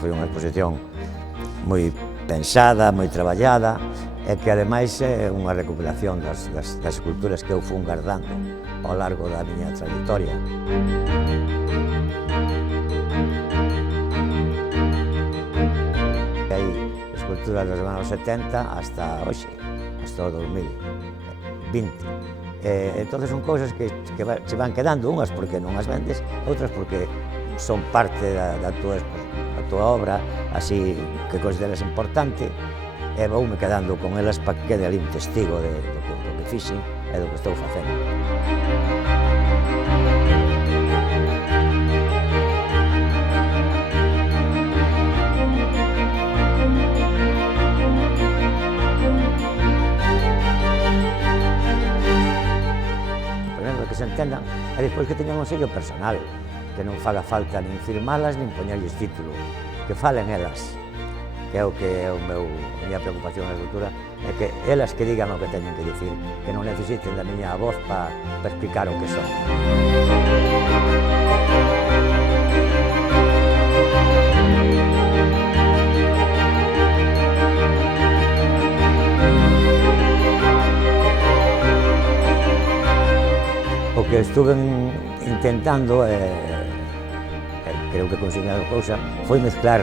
Foi unha exposición moi pensada, moi traballada, e que ademais é unha recuperación das esculturas que eu fun guardando ao largo da miña trayectoria. Hai esculturas dos anos 70 hasta hoxe, hasta o 2020. Entón son cousas que se van quedando, unhas porque non as vendes, outras porque son parte da tua obra, así que consideras importante, e voume quedando con elas para que quede ali un testigo do que fixen e do que estou facendo. Primeiro que se entendan, e despois que teñan un sello personal, que non faga falta nin firmalas nin poñerlles título, que falen elas, que é a miña preocupación na escultura, é que elas que digan o que teñen que dicir, que non necesiten da miña voz para explicar o que son. O que estuve intentando, creo que consegui a cousa, foi mezclar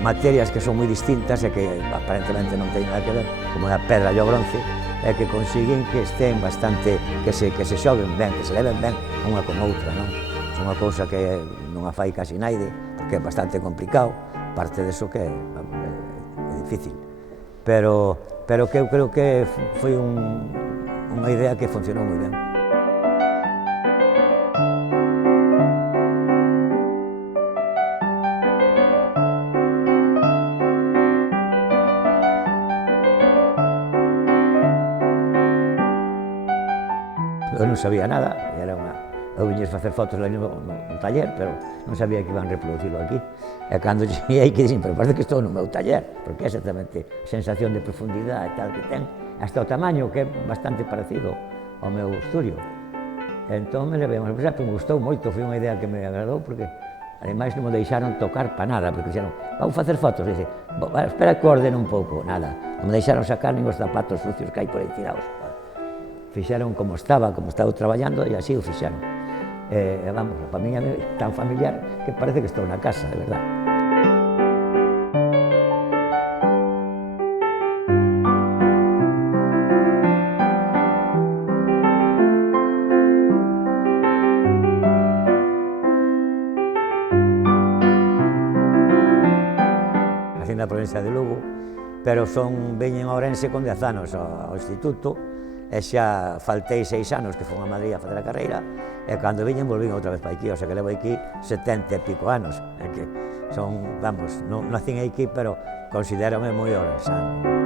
materias que son moi distintas e que aparentemente non teñen nada que ver, como a pedra e o bronce, e que consiguen que estén bastante, que se xoguen ben, que se leven ben unha con outra, non? É unha cousa que non a fai casi naide, porque é bastante complicado, parte deso que é difícil, pero que eu creo que foi unha idea que funcionou moi ben. Eu non sabía nada, eu viñes facer fotos ali no taller, pero non sabía que iban reproducirlo aquí. E cando cheguei que dixen, pero parece que estou no meu taller, porque é exactamente a sensación de profundidade e tal que ten, hasta o tamaño, que é bastante parecido ao meu estudio. Entón me levei, mas me gustou moito, foi unha idea que me agradou, porque ademais non me deixaron tocar para nada, porque dixeron, vamos facer fotos, e dixen, espera que ordene un pouco, nada, non me deixaron sacar nin os zapatos sucios que hai por aí tirados. Fixeron como estaba traballando e así o fixeron. Vamos, para mí é tan familiar que parece que estou na casa, de verdade. Nací na provincia de Lugo, pero veñen a Ourense con 10 anos ao instituto, e xa faltei 6 anos que fun a Madrid a facer a carreira, e cando viñen volvín outra vez para aquí, o sea que levo aquí 70 e pico anos, que son, vamos, non nacín aquí, pero considérame moi ourensano.